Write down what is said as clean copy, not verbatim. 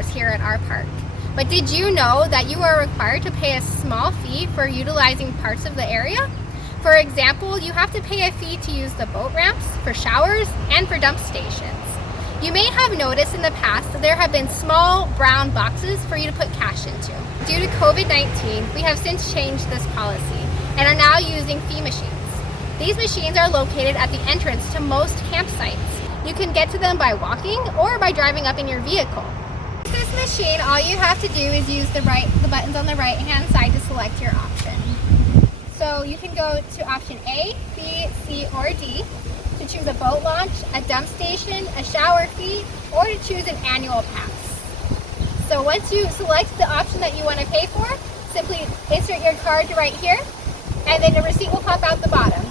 visitors here at our park. But did you know that you are required to pay a small fee for utilizing parts of the area? For example, you have to pay a fee to use the boat ramps, for showers, and for dump stations. You may have noticed in the past that there have been small brown boxes for you to put cash into. Due to COVID-19, we have since changed this policy and are now using fee machines. These machines are located at the entrance to most campsites. You can get to them by walking or by driving up in your vehicle. With this machine, all you have to do is use the buttons on the right-hand side to select your option. So you can go to option A, B, C, or D to choose a boat launch, a dump station, a shower fee, or to choose an annual pass. So once you select the option that you want to pay for, simply insert your card right here, and then the receipt will pop out the bottom.